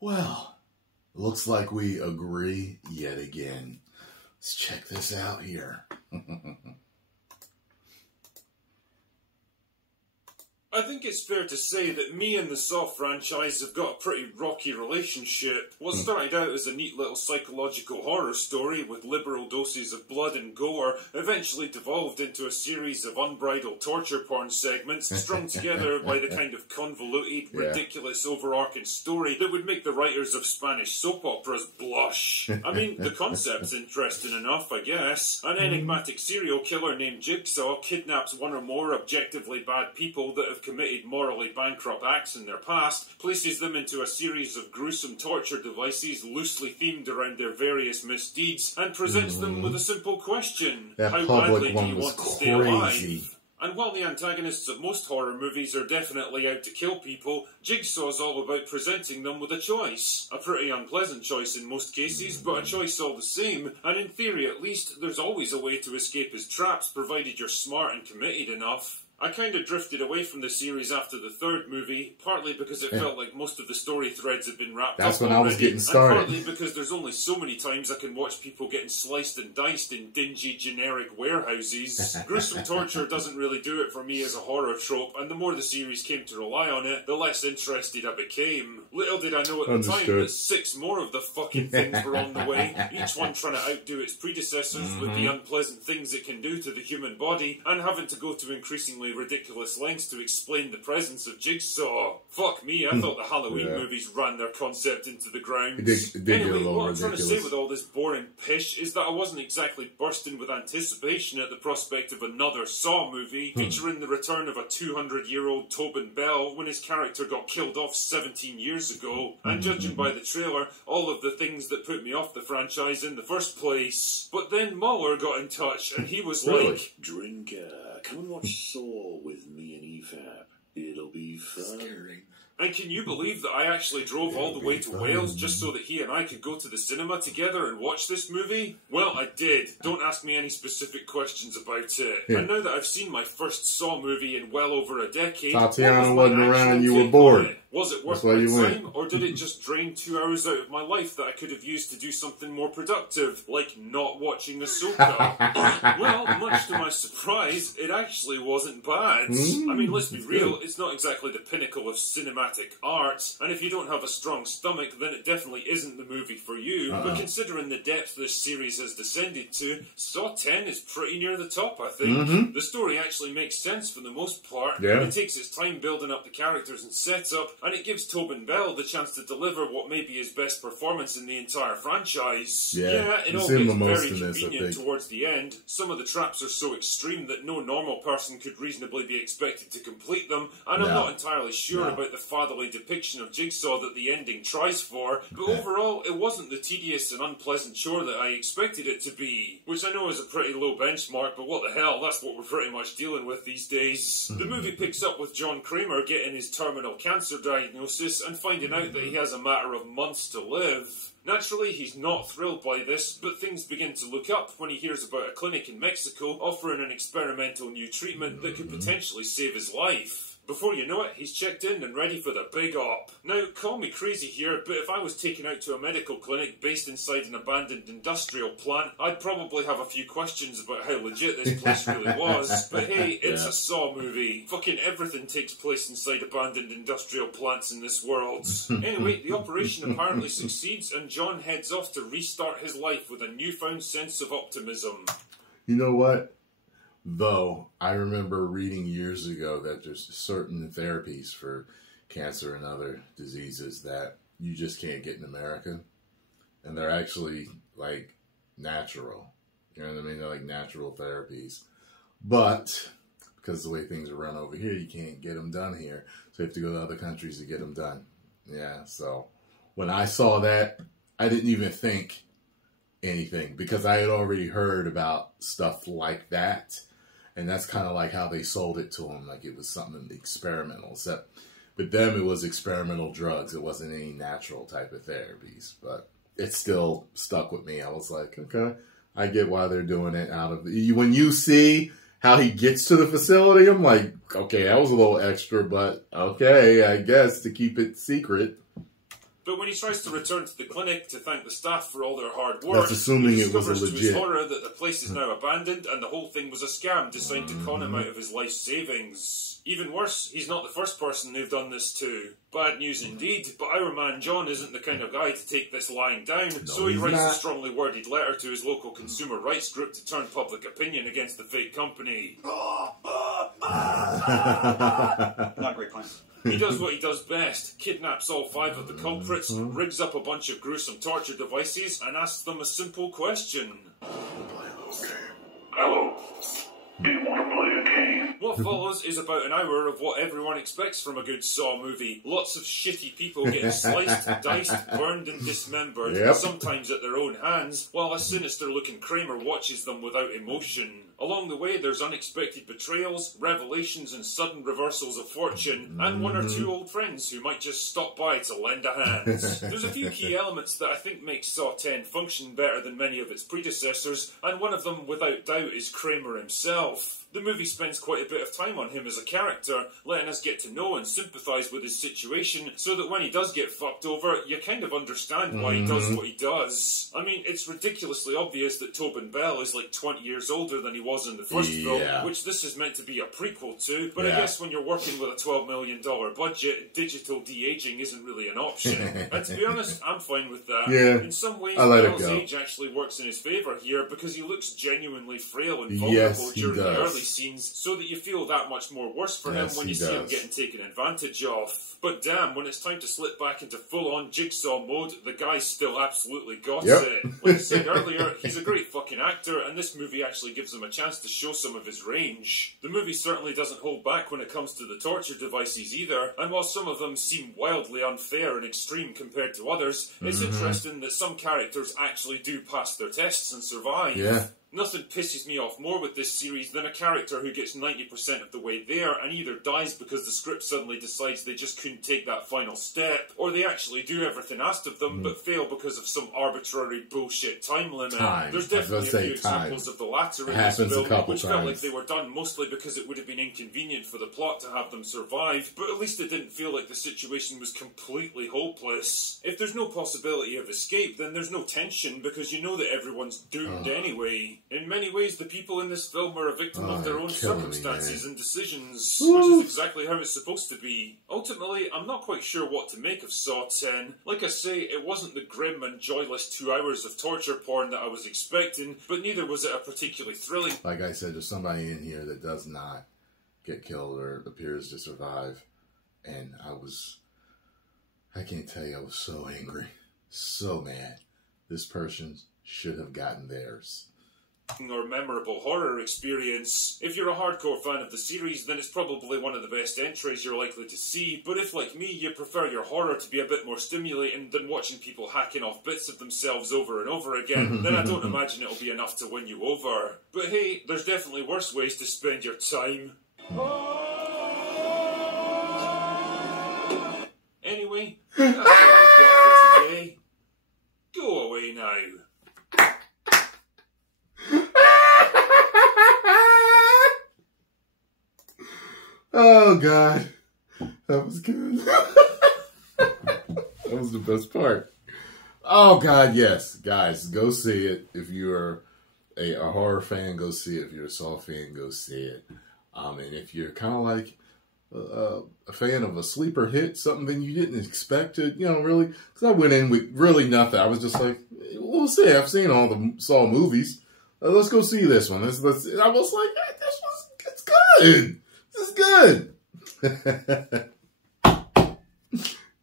Well, looks like we agree yet again. Let's check this out here. I think it's fair to say that me and the Saw franchise have got a pretty rocky relationship. What started out as a neat little psychological horror story with liberal doses of blood and gore eventually devolved into a series of unbridled torture porn segments strung together by the kind of convoluted, ridiculous, overarching story that would make the writers of Spanish soap operas blush. I mean, the concept's interesting enough, I guess. An enigmatic serial killer named Jigsaw kidnaps one or more objectively bad people that have committed morally bankrupt acts in their past, places them into a series of gruesome torture devices loosely themed around their various misdeeds, and presents them with a simple question. How badly do you want to stay alive? And while the antagonists of most horror movies are definitely out to kill people, Jigsaw's all about presenting them with a choice. A pretty unpleasant choice in most cases, but a choice all the same, and in theory at least, there's always a way to escape his traps provided you're smart and committed enough. I kind of drifted away from the series after the third movie, partly because it felt like most of the story threads had been wrapped up already. That's when I was getting started. And partly because there's only so many times I can watch people getting sliced and diced in dingy, generic warehouses. Gruesome torture doesn't really do it for me as a horror trope, and the more the series came to rely on it, the less interested I became. Little did I know at the time that 6 more of the fucking things were on the way, each one trying to outdo its predecessors with the unpleasant things it can do to the human body, and having to go to increasingly ridiculous lengths to explain the presence of Jigsaw. Fuck me, I thought the Halloween movies ran their concept into the ground. Anyway, what I'm trying to say with all this boring pish is that I wasn't exactly bursting with anticipation at the prospect of another Saw movie featuring the return of a 200-year-old Tobin Bell when his character got killed off 17 years ago, and judging by the trailer, all of the things that put me off the franchise in the first place. But then Muller got in touch and he was like, Drinker, come and watch Saw with me and EFAP. It'll be fun. Scary. And can you believe that I actually drove all the way to Wales just so that he and I could go to the cinema together and watch this movie? Well, I did. Don't ask me any specific questions about it. And now that I've seen my first Saw movie in well over a decade, Tatiana wasn't around, you were bored. Was it worth my time, or did it just drain 2 hours out of my life that I could have used to do something more productive, like not watching Ahsoka? Well, much to my surprise, it actually wasn't bad. I mean, let's be real, it's not exactly the pinnacle of cinematic art, and if you don't have a strong stomach, then it definitely isn't the movie for you. But considering the depth this series has descended to, Saw 10 is pretty near the top, I think. The story actually makes sense for the most part. It takes its time building up the characters and setup, and it gives Tobin Bell the chance to deliver what may be his best performance in the entire franchise. It all gets very convenient towards the end. Some of the traps are so extreme that no normal person could reasonably be expected to complete them, and I'm not entirely sure about the fatherly depiction of Jigsaw that the ending tries for, but overall, it wasn't the tedious and unpleasant chore that I expected it to be. Which I know is a pretty low benchmark, but what the hell, that's what we're pretty much dealing with these days. The movie picks up with John Kramer getting his terminal cancer diagnosis and finding out that he has a matter of months to live. Naturally, he's not thrilled by this, but things begin to look up when he hears about a clinic in Mexico offering an experimental new treatment that could potentially save his life. Before you know it, he's checked in and ready for the big op. Now, call me crazy here, but if I was taken out to a medical clinic based inside an abandoned industrial plant, I'd probably have a few questions about how legit this place really was. But hey, it's a Saw movie. Fucking everything takes place inside abandoned industrial plants in this world. Anyway, the operation apparently succeeds, and John heads off to restart his life with a newfound sense of optimism. You know what? Though, I remember reading years ago that there's certain therapies for cancer and other diseases that you just can't get in America. And they're actually, like, natural. You know what I mean? They're like natural therapies. But, because the way things are run over here, you can't get them done here. So you have to go to other countries to get them done. Yeah, so when I saw that, I didn't even think anything. Because I had already heard about stuff like that. And that's kind of like how they sold it to him, like it was something experimental. Except with them, it was experimental drugs. It wasn't any natural type of therapies. But it still stuck with me. I was like, okay, I get why they're doing it out of... When you see how he gets to the facility, I'm like, okay, that was a little extra, but okay, I guess, to keep it secret. But when he tries to return to the clinic to thank the staff for all their hard work, that's assuming he it was a discovers to his legit. horror that the place is now abandoned and the whole thing was a scam designed to con him out of his life savings. Even worse, he's not the first person they've done this to. Bad news indeed, but our man John isn't the kind of guy to take this lying down, so he writes a strongly worded letter to his local consumer rights group to turn public opinion against the fake company. Not a great plan. He does what he does best, kidnaps all 5 of the culprits, rigs up a bunch of gruesome torture devices, and asks them a simple question. Hello. Do you want to play a game? What follows is about an hour of what everyone expects from a good Saw movie. Lots of shitty people getting sliced, diced, burned and dismembered, sometimes at their own hands, while a sinister-looking Kramer watches them without emotion. Along the way, there's unexpected betrayals, revelations and sudden reversals of fortune, and 1 or 2 old friends who might just stop by to lend a hand. There's a few key elements that I think make Saw X function better than many of its predecessors, and one of them, without doubt, is Kramer himself. The movie spends quite a bit of time on him as a character, letting us get to know and sympathise with his situation, so that when he does get fucked over, you kind of understand why he does what he does. I mean, it's ridiculously obvious that Tobin Bell is like 20 years older than he was in the first film, which this is meant to be a prequel to, but I guess when you're working with a $12 million budget, digital de-aging isn't really an option. And to be honest, I'm fine with that. In some ways, Bell's age actually works in his favour here, because he looks genuinely frail and vulnerable during the early scenes, so that you feel that much more worse for him when you see him getting taken advantage of. But damn, when it's time to slip back into full-on Jigsaw mode, the guy's still absolutely got it. Like I said earlier, he's a great fucking actor, and this movie actually gives him a chance to show some of his range. The movie certainly doesn't hold back when it comes to the torture devices either, and while some of them seem wildly unfair and extreme compared to others, it's interesting that some characters actually do pass their tests and survive. Nothing pisses me off more with this series than a character who gets 90% of the way there and either dies because the script suddenly decides they just couldn't take that final step, or they actually do everything asked of them but fail because of some arbitrary bullshit time limit. There's definitely a few examples of the latter in this film, which felt like they were done mostly because it would have been inconvenient for the plot to have them survive, but at least it didn't feel like the situation was completely hopeless. If there's no possibility of escape, then there's no tension because you know that everyone's doomed anyway. In many ways, the people in this film are a victim of their own circumstances and decisions, which is exactly how it's supposed to be. Ultimately, I'm not quite sure what to make of Saw X. Like I say, it wasn't the grim and joyless 2 hours of torture porn that I was expecting, but neither was it a particularly thrilling... Like I said, there's somebody in here that does not get killed or appears to survive, and I can't tell you, I was so angry, so mad. This person should have gotten theirs. Or memorable horror experience. If you're a hardcore fan of the series, then it's probably one of the best entries you're likely to see, but if, like me, you prefer your horror to be a bit more stimulating than watching people hacking off bits of themselves over and over again, then I don't imagine it'll be enough to win you over. But hey, there's definitely worse ways to spend your time. Anyway, that's all I've got for today. Go away now. Oh, God. That was good. That was the best part. Oh, God, yes. Guys, go see it. If you're a horror fan, go see it. If you're a Saw fan, go see it. And if you're kind of like a fan of a sleeper hit, something you didn't expect to, really, because I went in with really nothing. I was just like, we'll see. I've seen all the Saw movies. Let's go see this one. I was like, it's good. This is good.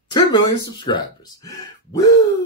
10 million subscribers. Woo!